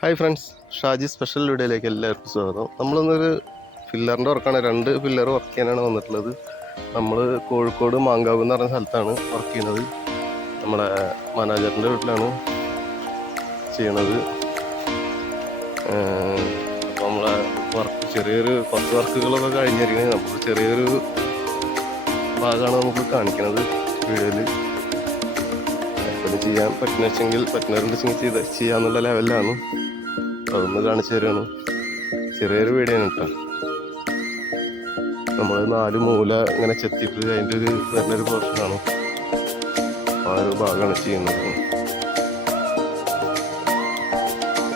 Hi friends Shaji special വീഡിയോയിലേക്ക് എല്ലാവർക്കും സ്വാഗതം. നമ്മളിന്നൊരു ഫില്ലറിന്റെ വർക്കാണ് രണ്ട് ഫില്ലർ വർക്ക് ചെയ്യാനാണ് വന്നിട്ടുള്ളത്. നമ്മൾ കോഴിക്കോട് മാങ്കാവ് എന്ന് പറഞ്ഞ സ്ഥലത്താണ് വർക്ക് ചെയ്യുന്നത്. നമ്മുടെ മാനേജറിന്റെ വീട്ടിലാണ് ചെയ്യണത്. അപ്പോൾ നമ്മളെ വർക്ക് ചെറിയൊരു കുറച്ച് വർക്കുകളൊക്കെ കഴിഞ്ഞിരിക്കുന്നത് നമുക്ക് ചെറിയൊരു ഭാഗമാണ് നമുക്ക് കാണിക്കുന്നത് വീഡിയോയിൽ എപ്പോഴും ചെയ്യാൻ പറ്റുന്നെങ്കിൽ പറ്റുന്നവരുണ്ടെങ്കിൽ ചെയ്ത് ചെയ്യാന്നുള്ള ലെവലിലാണ്. അതൊന്ന് കാണിച്ചു തരുവാണ് ചെറിയൊരു വീടാണ് കേട്ടോ. നമ്മൾ നാല് മൂല ഇങ്ങനെ ചെത്തിയിട്ട് അതിന്റെ ഒരു വരുന്നൊരു പോർഷനാണ് ആ ഒരു ഭാഗമാണ് ചെയ്യുന്നത്.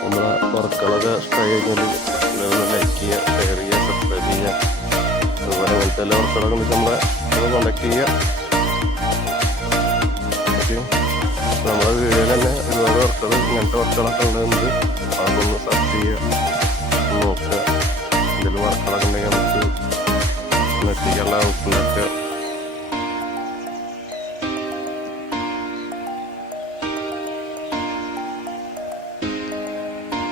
നമ്മളെ വർക്കുകളൊക്കെ ഇഷ്ടമായി എല്ലാവരും ലൈക്ക് ചെയ്യുക ഷെയർ ചെയ്യുക സബ്സ്ക്രൈബ് ചെയ്യുക. അതുപോലെ അങ്ങനത്തെ എല്ലാ വർക്കുകളൊക്കെ നമ്മളെ കോണ്ടാക്ട് ചെയ്യുക. വർക്കുകളൊക്കെ ഉണ്ടെന്നുണ്ട് അതൊന്ന് സെർച്ച് ചെയ്യുക നോക്കുക എന്തെങ്കിലും വർക്കുകളൊക്കെ ഉണ്ടെങ്കിൽ നമുക്ക് എത്തിക്കാനുള്ള ഉണ്ടാക്കുക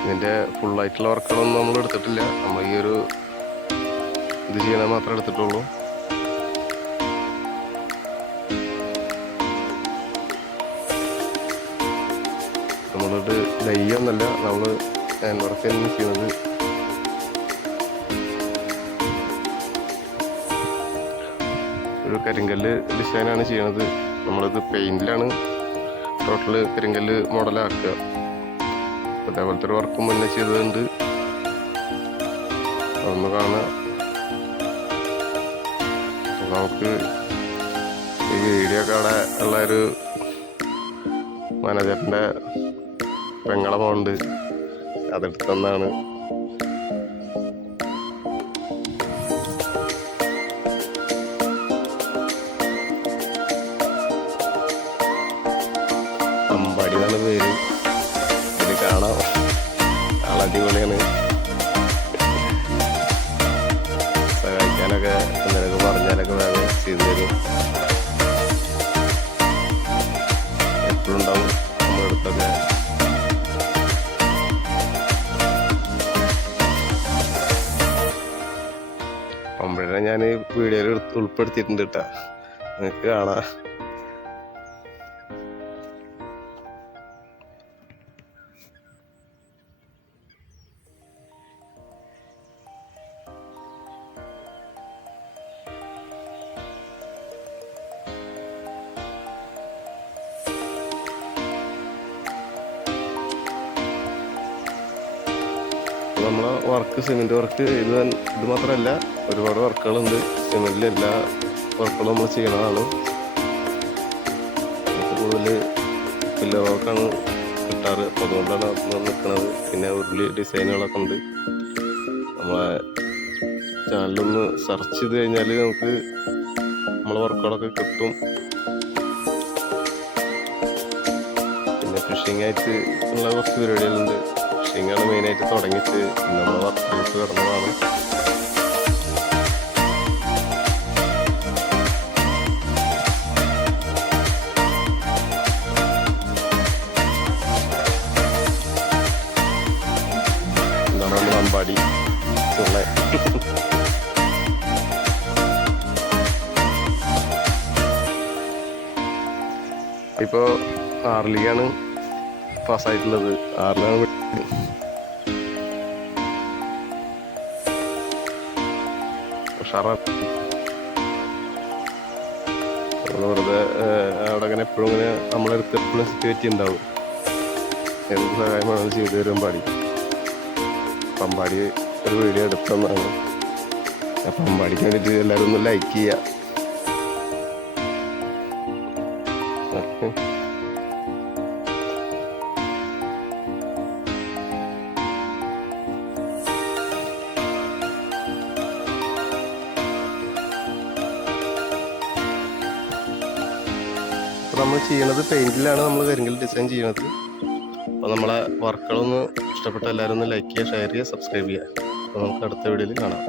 ഇതിന്റെ ഫുള്ളായിട്ടുള്ള വർക്കുകളൊന്നും നമ്മൾ എടുത്തിട്ടില്ല. നമ്മൾ ഈ ഒരു ഇത് ചെയ്യണത് മാത്രമേ എടുത്തിട്ടുള്ളൂ. നമ്മളത് ലയ്യൊന്നല്ല നമ്മൾ ഹാൻഡ് വർക്ക് തന്നെ ചെയ്യുന്നത്. ഒരു കരിങ്കല്ല് ഡിസൈനാണ് ചെയ്യണത്. നമ്മളിത് പെയിന്റിലാണ് ടോട്ടൽ കരിങ്കല്ല് മോഡലാക്കുക അതേപോലത്തെ ഒരു വർക്കും മുന്നേ ചെയ്തതുണ്ട്. അതൊന്ന് കാണാം. നമുക്ക് ഈ വീഡിയോ ഒക്കെ ഉള്ള ഒരു മാനേജറിന്റെ പെങ്ങളെ പോണ്ട് അതെടുത്തെന്നാണ് അമ്പാടി പേര്. ഇത് കാണാം. ആളടിപൊളിയാണ് സഹായിക്കാനൊക്കെ എന്തെങ്കിലും പറഞ്ഞാലൊക്കെ വേഗം ചെയ്തു തരും. അമ്പഴനെ ഞാൻ വീഡിയോയിൽ എടുത്ത് ഉൾപ്പെടുത്തിയിട്ടുണ്ട് കേട്ടാ. നിങ്ങൾക്ക് കാണാം. നമ്മളെ വർക്ക് സിമെന്റ് വർക്ക് ഇത് ഇത് മാത്രമല്ല ഒരുപാട് വർക്കുകളുണ്ട് സിമെന്റിൽ എല്ലാ വർക്കുകളും നമ്മൾ ചെയ്യണതാണ് കൂടുതൽ പില്ലർ വർക്കാണ് കിട്ടാറ്. അപ്പോൾ അതുകൊണ്ടാണ് നമ്മൾ നിൽക്കുന്നത് പിന്നെ ഉരുളി ഡിസൈനുകളൊക്കെ ഉണ്ട്. നമ്മളെ ചാനലൊന്ന് സെർച്ച് ചെയ്ത് കഴിഞ്ഞാൽ നമുക്ക് നമ്മളെ വർക്കുകളൊക്കെ കിട്ടും. പിന്നെ ഫിഷിംഗ് ആയിട്ട് ഉള്ള കുറച്ച് പരിപാടികളുണ്ട്. ഫിഷിംഗ് ആണ് മെയിനായിട്ട് തുടങ്ങിയിട്ട് നമ്മൾ വർക്കൗട്ട് കിടന്നതാണ് ഇപ്പോ നമ്മൾ അമ്പാടി ചുള്ള. ആറിലേക്കാണ് പാസ്സായിട്ടുള്ളത്. ആറിലാണ് ഉഷാറാണ് നമ്മൾ വെറുതെ അവിടെ അങ്ങനെ എപ്പോഴും ഇങ്ങനെ നമ്മളെടുത്ത് എപ്പോഴും സിറ്റുവേറ്റ് ഉണ്ടാവും. എന്ത് സഹായമാണ് ചെയ്തു തരും പാടി. പമ്പാടി ഒരു വീഡിയോ എടുത്തതാണ് ആ പമ്പാടിക്ക് വേണ്ടിയിട്ട് എല്ലാവരും ഒന്ന് ലൈക്ക് ചെയ്യുക. ഓക്കെ നമ്മൾ ചെയ്യണത് പെയിന്റിലാണ് നമ്മൾ കരിങ്കൽ ഡിസൈൻ ചെയ്യണത് അപ്പോൾ നമ്മളെ വർക്കുകളൊന്ന് ഇഷ്ടപ്പെട്ട എല്ലാവരും ഒന്ന് ലൈക്ക് ചെയ്യുക ഷെയർ ചെയ്യുക സബ്സ്ക്രൈബ് ചെയ്യുക. അപ്പോൾ നമുക്ക് അടുത്ത വീഡിയോയിൽ കാണാം.